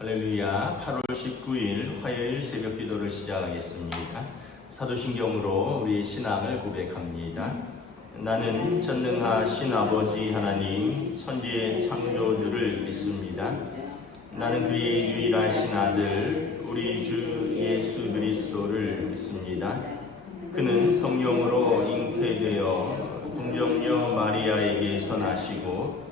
할렐루야. 8월 19일 화요일 새벽 기도를 시작하겠습니다. 사도신경으로 우리 신앙을 고백합니다. 나는 전능하신 아버지 하나님 선지의 창조주를 믿습니다. 나는 그의 유일하신 아들 우리 주 예수 그리스도를 믿습니다. 그는 성령으로 잉태되어 동정녀 마리아에게서 나시고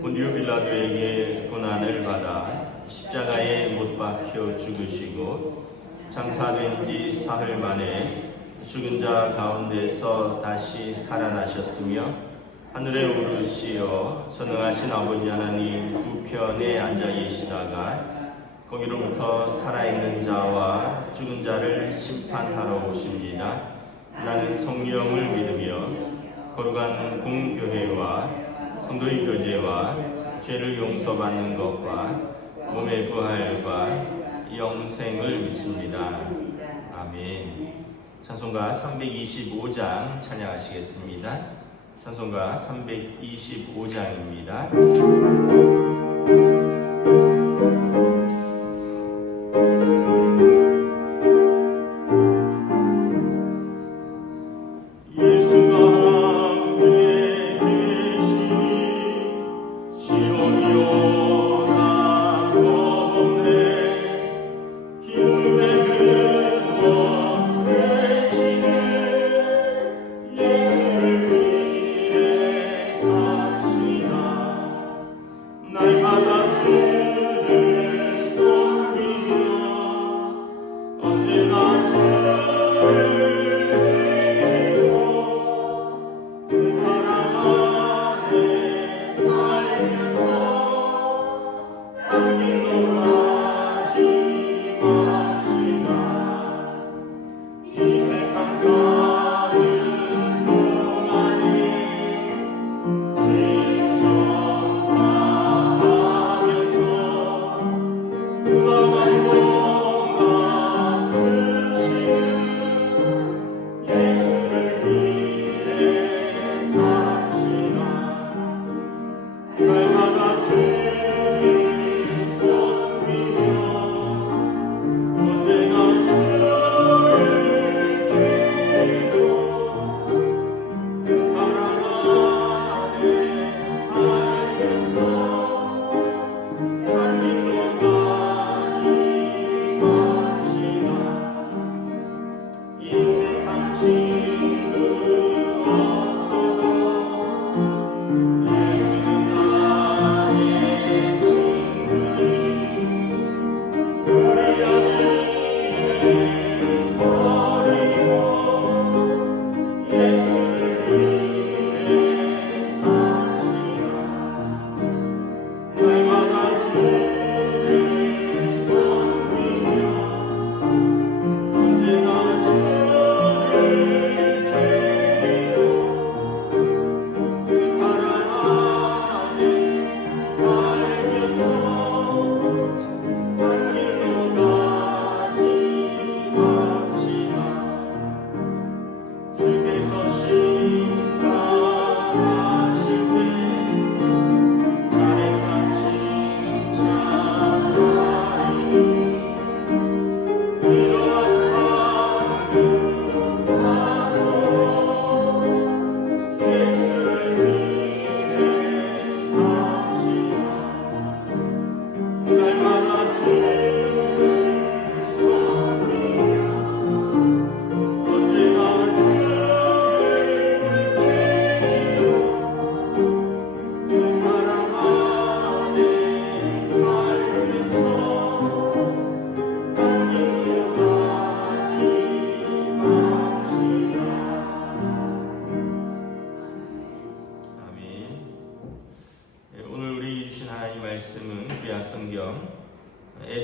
본디오 빌라도에게 고난을 받아 십자가에 못 박혀 죽으시고 장사된 지 사흘 만에 죽은 자 가운데서 다시 살아나셨으며 하늘에 오르시어 전능하신 아버지 하나님 우편에 앉아 계시다가 거기로부터 살아있는 자와 죽은 자를 심판하러 오십니다. 나는 성령을 믿으며 거룩한 공교회와 성도의 교제와 죄를 용서받는 것과 몸의 부활과 영생을 믿습니다. 아멘. 찬송가 325장 찬양하시겠습니다. 찬송가 325장입니다.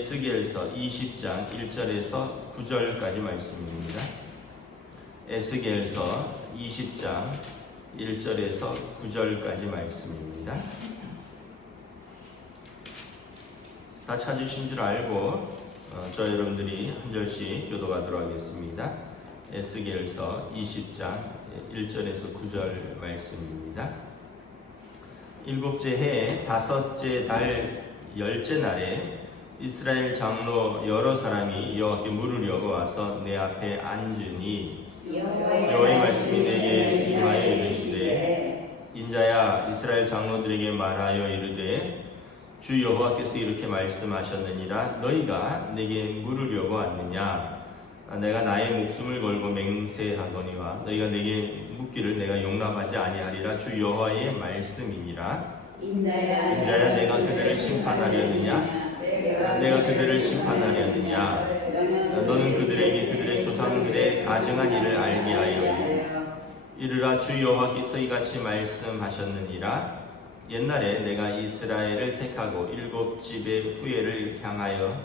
에스겔서 20장 1절에서 9절까지 말씀입니다. 에스겔서 20장 1절에서 9절까지 말씀입니다. 다 찾으신 줄 알고 저 여러분들이 한 절씩 교도하도록 하겠습니다. 에스겔서 20장 1절에서 9절 말씀입니다. 일곱째 해 다섯째 달 열째 날에 이스라엘 장로 여러 사람이 여호와께 물으려고 와서 내 앞에 앉으니 여호와의 말씀이 내게 임하여 이르시되 인자야 이스라엘 장로들에게 말하여 이르되 주 여호와께서 이렇게 말씀하셨느니라 너희가 내게 물으려고 왔느냐 내가 나의 목숨을 걸고 맹세하거니와 너희가 내게 묻기를 내가 용납하지 아니하리라 주 여호와의 말씀이니라 인자야 내가 그들을 심판하려느냐 내가 그들을 심판하려느냐 너는 그들에게 그들의 조상들의 가증한 일을 알게 하여 이르라 주 여호와께서 이같이 말씀하셨느니라 옛날에 내가 이스라엘을 택하고 일곱 집의 후예를 향하여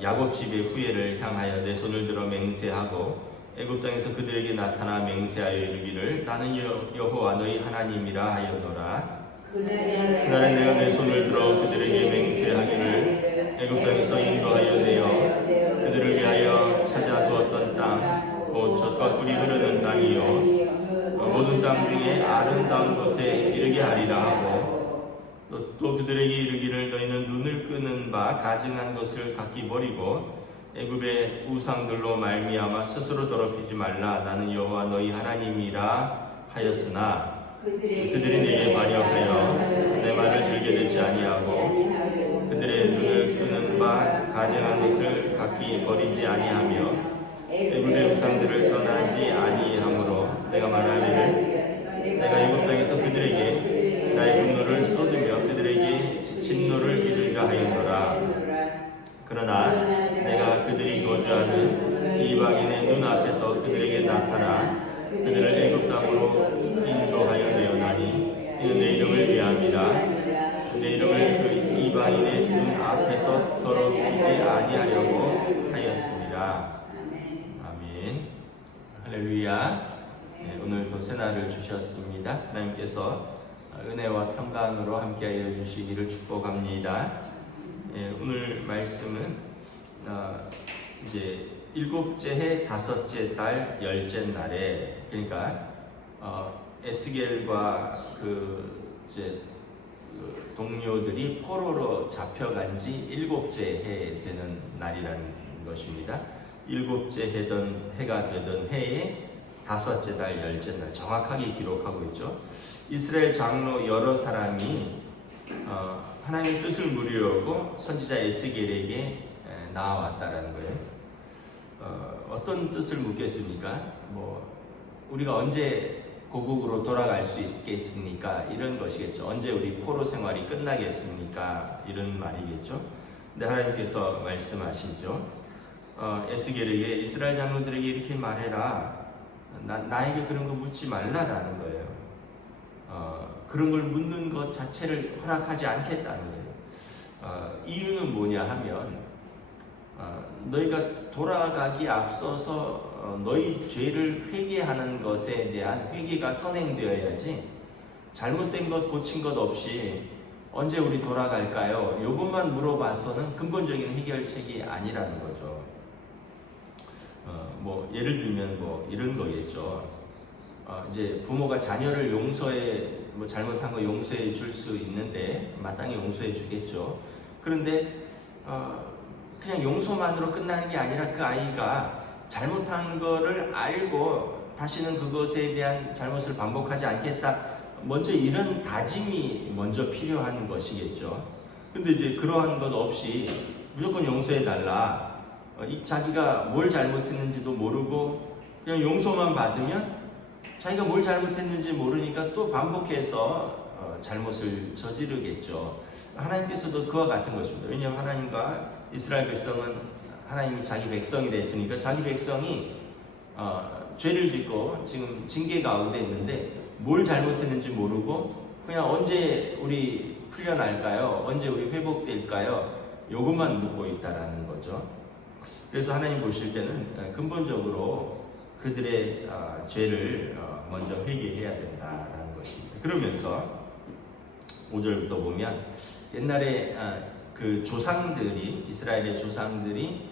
야곱 집의 후예를 향하여 내 손을 들어 맹세하고 애굽 땅에서 그들에게 나타나 맹세하여 이르기를 나는 여호와 너희 하나님이라 하였노라 그날에 내가 내 손을 들어 그들에게 맹세하기를 애굽 땅에서 인도하여 내어 그들을 위하여 찾아 두었던 땅 곧 젖과 꿀이 흐르는 땅이요 모든 땅 중에 아름다운 곳에 이르게 하리라 하고 또 그들에게 이르기를 너희는 눈을 끄는 바 가증한 것을 각기 버리고 애굽의 우상들로 말미암아 스스로 더럽히지 말라 나는 여호와 너희 하나님이라 하였으나 그들이 내게 반역하여 내 말을 즐겨 듣지 아니하고 그들의 눈을 끄는 바 가증한 것을 각기 버리지 아니하며 애굽의 우상들을 떠나지 아니하므로 내가 말하기를 내가 애굽 땅에서 그들에게 나의 분노를 쏟으며 그들에게 진노를 이르리라 하였노라 그러나 내가 그들이 거주하는 이방인의 눈앞에서 그들에게 나타나 그들을 애굽 땅으로 인도하여 내어나니 이는 내 이름을 위함이라 내 이름을 그 이방인의 눈앞에서 더럽히지 아니하려고 하였습니다. 아멘. 할렐루야. 네, 오늘도 새날을 주셨습니다. 하나님께서 은혜와 평강으로 함께하여 주시기를 축복합니다. 네, 오늘 말씀은 이제 일곱째 해 다섯째 달 열째 날에 그러니까 에스겔과 그 동료들이 포로로 잡혀간 지 일곱째 해 되는 날이라는 것입니다. 일곱째 해가 되던 해에 다섯째 달 열째 날 정확하게 기록하고 있죠. 이스라엘 장로 여러 사람이 하나님의 뜻을 물으려고 선지자 에스겔에게 나와왔다라는 거예요. 어떤 뜻을 묻겠습니까? 우리가 언제 고국으로 돌아갈 수 있겠습니까? 이런 것이겠죠. 언제 우리 포로 생활이 끝나겠습니까? 이런 말이겠죠. 근데 하나님께서 말씀하시죠. 에스겔에게 이스라엘 장로들에게 이렇게 말해라. 나에게 그런 거 묻지 말라라는 거예요. 그런 걸 묻는 것 자체를 허락하지 않겠다는 거예요. 이유는 뭐냐 하면 너희가 돌아가기 앞서서 너희 죄를 회개하는 것에 대한 회개가 선행되어야지 잘못된 것 고친 것 없이 언제 우리 돌아갈까요? 요것만 물어봐서는 근본적인 해결책이 아니라는 거죠. 예를 들면 이런 거겠죠. 이제 부모가 자녀를 용서해 잘못한 거 용서해 줄 수 있는데 마땅히 용서해 주겠죠. 그런데 그냥 용서만으로 끝나는 게 아니라 그 아이가 잘못한 거를 알고 다시는 그것에 대한 잘못을 반복하지 않겠다. 먼저 이런 다짐이 먼저 필요한 것이겠죠. 근데 이제 그러한 것 없이 무조건 용서해 달라. 자기가 뭘 잘못했는지도 모르고 그냥 용서만 받으면 자기가 뭘 잘못했는지 모르니까 또 반복해서 잘못을 저지르겠죠. 하나님께서도 그와 같은 것입니다. 왜냐하면 하나님과 이스라엘 백성은 하나님이 자기 백성이 됐으니까 자기 백성이 죄를 짓고 지금 징계 가운데 있는데 뭘 잘못했는지 모르고 그냥 언제 우리 풀려날까요? 언제 우리 회복될까요? 요것만 묻고 있다라는 거죠. 그래서 하나님 보실 때는 근본적으로 그들의 죄를 먼저 회개해야 된다라는 것입니다. 그러면서 5절부터 보면 옛날에 그 조상들이 이스라엘의 조상들이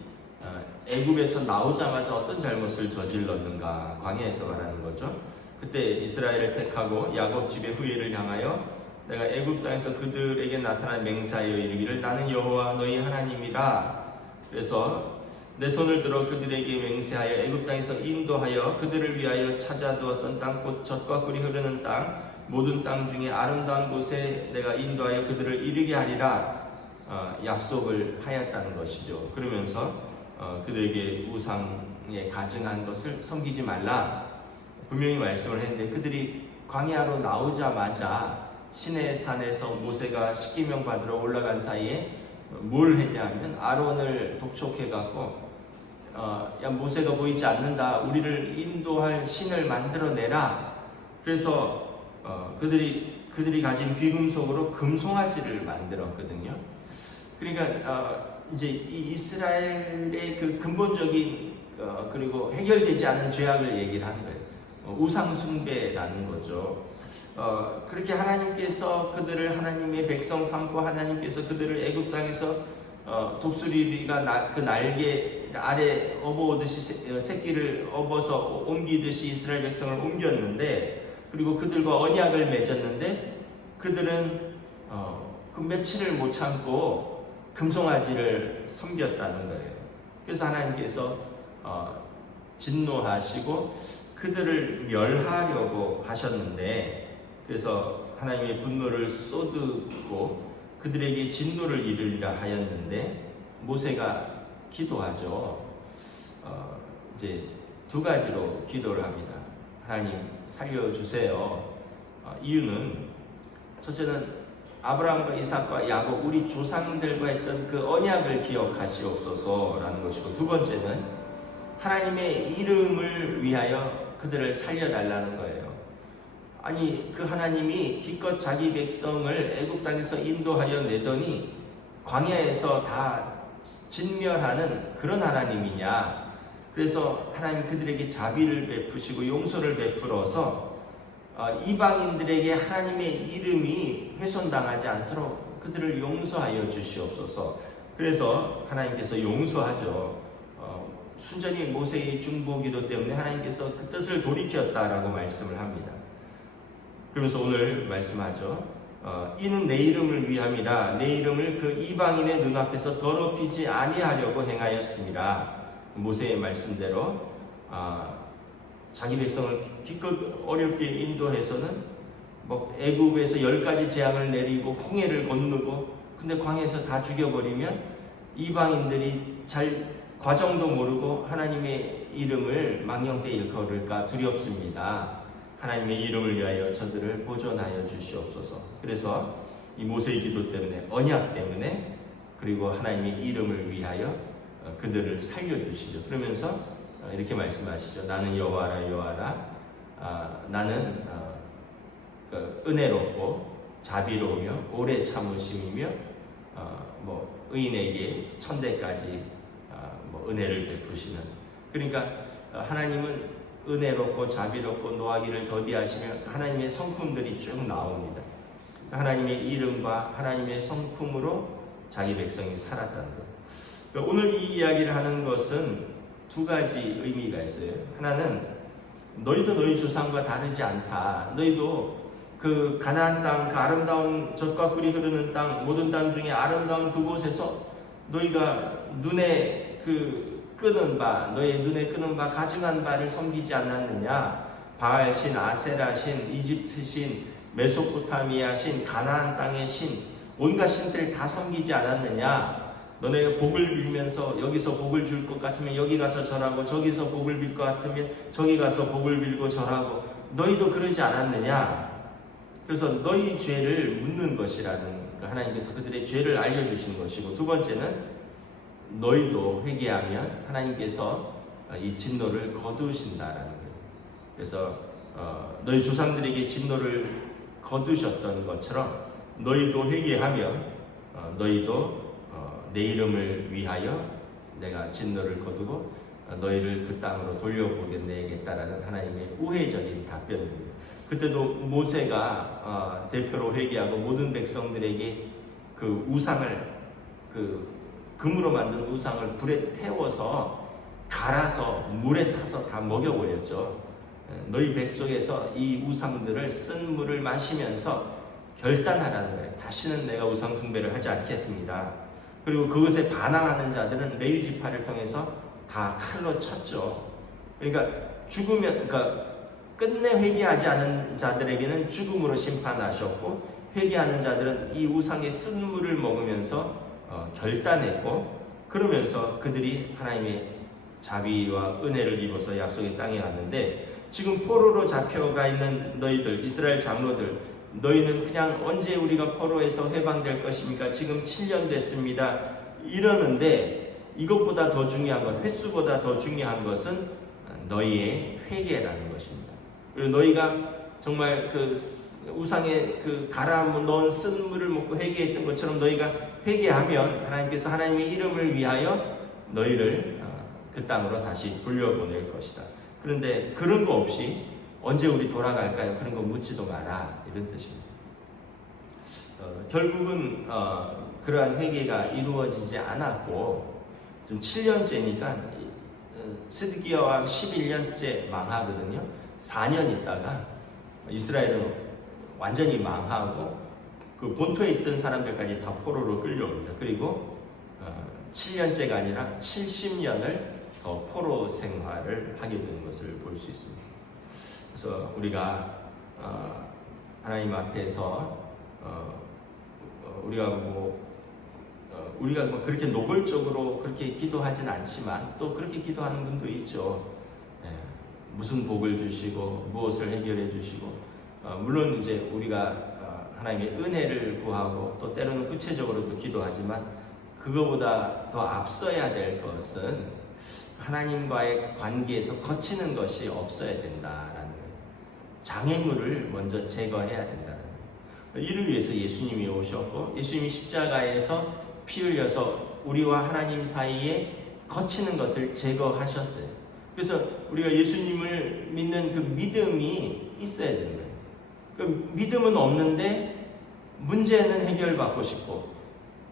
애굽에서 나오자마자 어떤 잘못을 저질렀는가 광야에서 말하는 거죠. 그때 이스라엘을 택하고 야곱 집의 후예를 향하여 내가 애굽 땅에서 그들에게 나타난 맹세하여 이르기를 나는 여호와 너희 하나님이라. 그래서 내 손을 들어 그들에게 맹세하여 애굽 땅에서 인도하여 그들을 위하여 찾아두었던 땅 곧 젖과 꿀이 흐르는 땅 모든 땅 중에 아름다운 곳에 내가 인도하여 그들을 이르게 하리라 약속을 하였다는 것이죠. 그러면서 그들에게 우상에 가증한 것을 섬기지 말라 분명히 말씀을 했는데, 그들이 광야로 나오자마자 시내 산에서 모세가 십계명 받으러 올라간 사이에 뭘 했냐면 아론을 독촉해갖고 야 모세가 보이지 않는다, 우리를 인도할 신을 만들어내라. 그래서 그들이 가진 귀금속으로 금송아지를 만들었거든요. 그러니까 이제 이 이스라엘의 그 근본적인 그리고 해결되지 않은 죄악을 얘기를 하는 거예요. 우상 숭배라는 거죠. 그렇게 하나님께서 그들을 하나님의 백성 삼고 하나님께서 그들을 애굽 땅에서 독수리가 그 날개 아래 업어오듯이 새끼를 업어서 옮기듯이 이스라엘 백성을 옮겼는데, 그리고 그들과 언약을 맺었는데 그들은 그 며칠을 못 참고 금송아지를 섬겼다는 거예요. 그래서 하나님께서 진노하시고 그들을 멸하려고 하셨는데, 그래서 하나님의 분노를 쏟고 그들에게 진노를 이르리라 하였는데 모세가 기도하죠. 이제 두 가지로 기도를 합니다. 하나님 살려주세요. 이유는 첫째는 아브라함과 이삭과 야곱 우리 조상들과 했던 그 언약을 기억하시옵소서라는 것이고, 두 번째는 하나님의 이름을 위하여 그들을 살려달라는 거예요. 아니 그 하나님이 기껏 자기 백성을 애굽 땅에서 인도하여 내더니 광야에서 다 진멸하는 그런 하나님이냐. 그래서 하나님 그들에게 자비를 베푸시고 용서를 베풀어서 이방인들에게 하나님의 이름이 훼손당하지 않도록 그들을 용서하여 주시옵소서. 그래서 하나님께서 용서하죠. 순전히 모세의 중보기도 때문에 하나님께서 그 뜻을 돌이켰다라고 말씀을 합니다. 그러면서 오늘 말씀하죠. 이는 내 이름을 위함이라 내 이름을 그 이방인의 눈앞에서 더럽히지 아니하려고 행하였습니다. 모세의 말씀대로 자기 백성을 기껏 어렵게 인도해서는 뭐 애굽에서 10가지 재앙을 내리고 홍해를 건너고, 근데 광야에서 다 죽여버리면 이방인들이 잘 과정도 모르고 하나님의 이름을 망령되이 일컬을까 두렵습니다. 하나님의 이름을 위하여 저들을 보존하여 주시옵소서. 그래서 이 모세의 기도 때문에, 언약 때문에, 그리고 하나님의 이름을 위하여 그들을 살려주시죠. 그러면서 이렇게 말씀하시죠. 나는 여호와라 여호와라. 나는 은혜롭고 자비로우며 오래 참으심이며 의인에게 천대까지 은혜를 베푸시는. 그러니까 하나님은 은혜롭고 자비롭고 노하기를 더디하시며 하나님의 성품들이 쭉 나옵니다. 하나님의 이름과 하나님의 성품으로 자기 백성이 살았다는 것. 오늘 이 이야기를 하는 것은 두 가지 의미가 있어요. 하나는 너희도 너희 조상과 다르지 않다. 너희도 그 가나안 땅, 그 아름다운 젖과 꿀이 흐르는 땅, 모든 땅 중에 아름다운 그곳에서 너희가 눈에 끄는 바, 너의 눈에 끄는 바, 가증한 바를 섬기지 않았느냐? 바알신, 아세라신, 이집트신, 메소포타미아 신, 가나안 땅의 신, 온갖 신들 다 섬기지 않았느냐? 너네가 복을 빌면서 여기서 복을 줄 것 같으면 여기 가서 절하고, 저기서 복을 빌 것 같으면 저기 가서 복을 빌고 절하고, 너희도 그러지 않았느냐? 그래서 너희 죄를 묻는 것이라는, 하나님께서 그들의 죄를 알려주신 것이고, 두 번째는 너희도 회개하면 하나님께서 이 진노를 거두신다라는 거예요. 그래서 너희 조상들에게 진노를 거두셨던 것처럼 너희도 회개하면 너희도 내 이름을 위하여 내가 진노를 거두고 너희를 그 땅으로 돌려보내겠다라는 하나님의 우회적인 답변입니다. 그때도 모세가 대표로 회개하고 모든 백성들에게 그 우상을 금으로 만든 우상을 불에 태워서 갈아서 물에 타서 다 먹여버렸죠. 너희 뱃속에서 이 우상들을 쓴 물을 마시면서 결단하라는 거예요. 다시는 내가 우상 숭배를 하지 않겠습니다. 그리고 그것에 반항하는 자들은 레위 지파를 통해서 다 칼로 쳤죠. 그러니까 그러니까 끝내 회개하지 않은 자들에게는 죽음으로 심판하셨고, 회개하는 자들은 이 우상의 쓴물을 먹으면서 결단했고, 그러면서 그들이 하나님의 자비와 은혜를 입어서 약속의 땅에 왔는데, 지금 포로로 잡혀가 있는 너희들, 이스라엘 장로들, 너희는 그냥 언제 우리가 포로에서 해방될 것입니까? 지금 7년 됐습니다. 이러는데, 이것보다 더 중요한 것, 횟수보다 더 중요한 것은 너희의 회개라는 것입니다. 그리고 너희가 정말 그 우상에 그 갈아 넣은 쓴물을 먹고 회개했던 것처럼 너희가 회개하면 하나님께서 하나님의 이름을 위하여 너희를 그 땅으로 다시 돌려보낼 것이다. 그런데 그런 거 없이 언제 우리 돌아갈까요? 그런 거 묻지도 마라, 이런 뜻입니다. 결국은 그러한 회개가 이루어지지 않았고, 좀 7년째니까 스드기야 왕 11년째 망하거든요. 4년 있다가 이스라엘은 완전히 망하고 그 본토에 있던 사람들까지 다 포로로 끌려옵니다. 그리고 7년째가 아니라 70년을 더 포로 생활을 하게 되는 것을 볼 수 있습니다. 그래서 우리가 하나님 앞에서 우리가 그렇게 노골적으로 그렇게 기도하진 않지만 또 그렇게 기도하는 분도 있죠. 무슨 복을 주시고 무엇을 해결해 주시고, 물론 이제 우리가 하나님의 은혜를 구하고 또 때로는 구체적으로도 기도하지만, 그거보다 더 앞서야 될 것은 하나님과의 관계에서 거치는 것이 없어야 된다라는 거예요. 장애물을 먼저 제거해야 된다는 거예요. 이를 위해서 예수님이 오셨고, 예수님이 십자가에서 피 흘려서 우리와 하나님 사이에 거치는 것을 제거하셨어요. 그래서 우리가 예수님을 믿는 그 믿음이 있어야 되는 거예요. 그 믿음은 없는데 문제는 해결받고 싶고,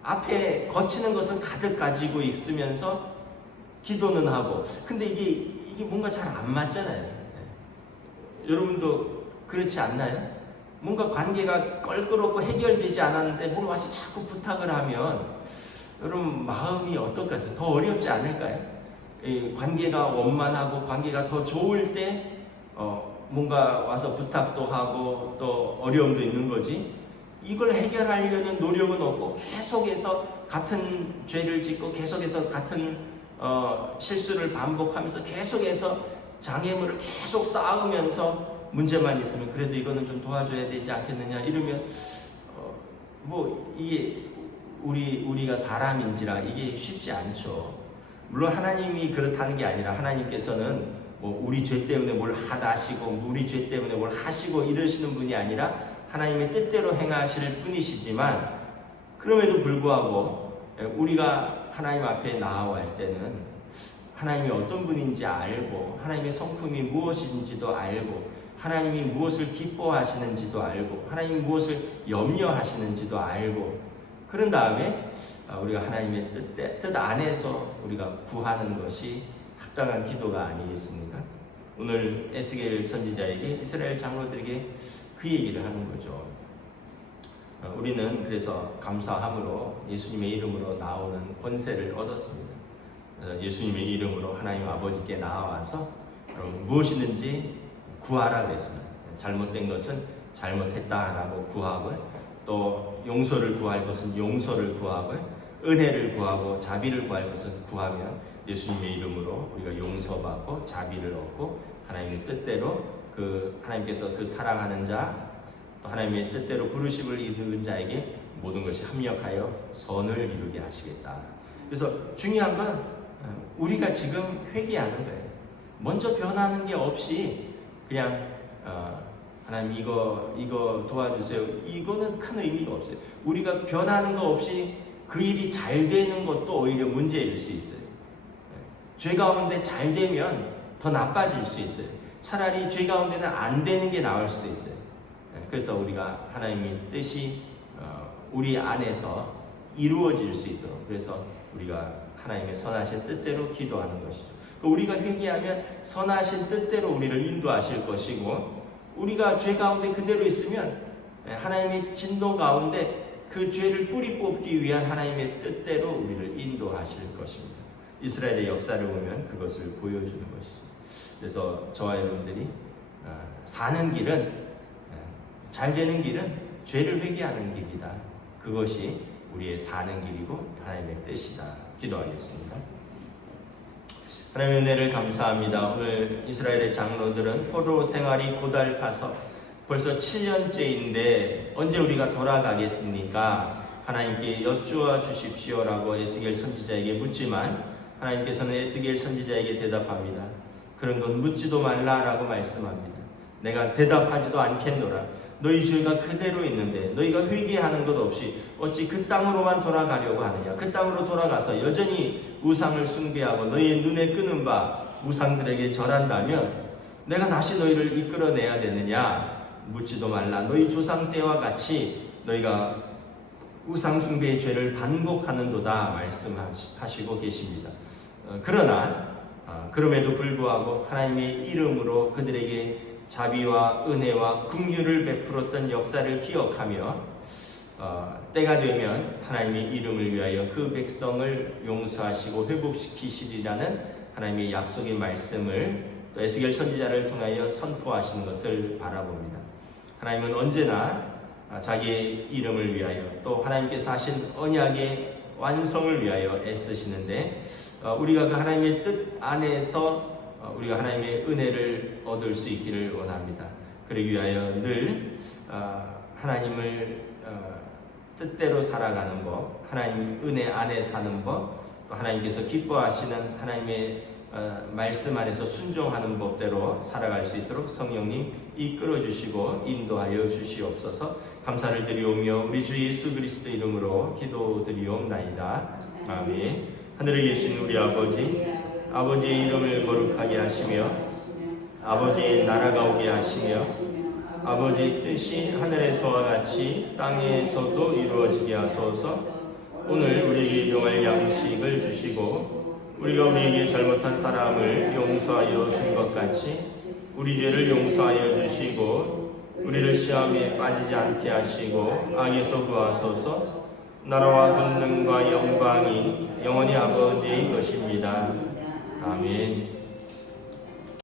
앞에 거치는 것은 가득 가지고 있으면서 기도는 하고, 근데 이게 뭔가 잘 안 맞잖아요. 여러분도 그렇지 않나요? 뭔가 관계가 껄끄럽고 해결되지 않았는데 뭘 와서 자꾸 부탁을 하면 여러분 마음이 어떨까요? 더 어렵지 않을까요? 관계가 원만하고 관계가 더 좋을 때 뭔가 와서 부탁도 하고 또 어려움도 있는 거지, 이걸 해결하려는 노력은 없고 계속해서 같은 죄를 짓고 계속해서 같은 실수를 반복하면서 계속해서 장애물을 계속 쌓으면서 문제만 있으면 그래도 이거는 좀 도와줘야 되지 않겠느냐 이러면 이게 우리가 사람인지라 이게 쉽지 않죠. 물론 하나님이 그렇다는 게 아니라 하나님께서는 우리 죄 때문에 뭘 하시고 우리 죄 때문에 뭘 하시고 이러시는 분이 아니라 하나님의 뜻대로 행하실 분이시지만, 그럼에도 불구하고 우리가 하나님 앞에 나아갈 때는 하나님이 어떤 분인지 알고, 하나님의 성품이 무엇인지도 알고, 하나님이 무엇을 기뻐하시는지도 알고, 하나님이 무엇을 염려하시는지도 알고, 그런 다음에 우리가 하나님의 뜻 안에서 우리가 구하는 것이 합당한 기도가 아니겠습니까? 오늘 에스겔 선지자에게, 이스라엘 장로들에게 그 얘기를 하는 거죠. 우리는 그래서 감사함으로 예수님의 이름으로 나오는 권세를 얻었습니다. 예수님의 이름으로 하나님 아버지께 나와서 무엇이든지 구하라 그랬습니다. 잘못된 것은 잘못했다라고 구하고, 또 용서를 구할 것은 용서를 구하고, 은혜를 구하고 자비를 구할 것은 구하면 예수님의 이름으로 우리가 용서받고 자비를 얻고, 하나님의 뜻대로 하나님께서 그 사랑하는 자, 또 하나님의 뜻대로 부르심을 이루는 자에게 모든 것이 합력하여 선을 이루게 하시겠다. 그래서 중요한 건 우리가 지금 회개하는 거예요. 먼저 변하는 게 없이 그냥 하나님 이거 도와주세요. 이거는 큰 의미가 없어요. 우리가 변하는 거 없이 그 일이 잘 되는 것도 오히려 문제일 수 있어요. 죄 가운데 잘 되면 더 나빠질 수 있어요. 차라리 죄 가운데는 안 되는 게 나을 수도 있어요. 그래서 우리가 하나님의 뜻이 우리 안에서 이루어질 수 있도록, 그래서 우리가 하나님의 선하신 뜻대로 기도하는 것이죠. 우리가 회개하면 선하신 뜻대로 우리를 인도하실 것이고, 우리가 죄 가운데 그대로 있으면 하나님의 진노 가운데 그 죄를 뿌리 뽑기 위한 하나님의 뜻대로 우리를 인도하실 것입니다. 이스라엘의 역사를 보면 그것을 보여주는 것이죠. 그래서 저와 여러분들이 사는 길은, 잘 되는 길은 죄를 회개하는 길이다. 그것이 우리의 사는 길이고 하나님의 뜻이다. 기도하겠습니다. 하나님의 은혜를 감사합니다. 오늘 이스라엘의 장로들은 포로 생활이 고달파서 벌써 7년째인데 언제 우리가 돌아가겠습니까? 하나님께 여쭈어 주십시오라고 에스겔 선지자에게 묻지만 하나님께서는 에스겔 선지자에게 대답합니다. 그런 건 묻지도 말라라고 말씀합니다. 내가 대답하지도 않겠노라. 너희 죄가 그대로 있는데 너희가 회개하는 것 없이 어찌 그 땅으로만 돌아가려고 하느냐. 그 땅으로 돌아가서 여전히 우상을 숭배하고 너희의 눈에 끄는 바 우상들에게 절한다면 내가 다시 너희를 이끌어내야 되느냐. 묻지도 말라. 너희 조상 때와 같이 너희가 우상 숭배의 죄를 반복하는도다 말씀하시고 계십니다. 그러나 그럼에도 불구하고 하나님의 이름으로 그들에게 자비와 은혜와 긍휼을 베풀었던 역사를 기억하며 때가 되면 하나님의 이름을 위하여 그 백성을 용서하시고 회복시키시리라는 하나님의 약속의 말씀을 또 에스겔 선지자를 통하여 선포하시는 것을 바라봅니다. 하나님은 언제나 자기의 이름을 위하여 또 하나님께서 하신 언약의 완성을 위하여 애쓰시는데 우리가 그 하나님의 뜻 안에서 우리가 하나님의 은혜를 얻을 수 있기를 원합니다. 그러기 위하여 늘 하나님을 뜻대로 살아가는 법, 하나님 은혜 안에 사는 법, 또 하나님께서 기뻐하시는 하나님의 말씀 안에서 순종하는 법대로 살아갈 수 있도록 성령님 이끌어 주시고 인도하여 주시옵소서. 감사를 드리오며 우리 주 예수 그리스도 이름으로 기도드리옵나이다. 아멘. 하늘에 계신 우리 아버지의 이름을 거룩하게 하시며 아버지의 나라가 오게 하시며 아버지의 뜻이 하늘에서와 같이 땅에서도 이루어지게 하소서. 오늘 우리에게 일용할 양식을 주시고 우리가 우리에게 잘못한 사람을 용서하여 준 것 같이 우리 죄를 용서하여 주시고 우리를 시험에 빠지지 않게 하시고 악에서 구하소서. 나라와 권능과 영광이 영원히 아버지의 것입니다. 아멘.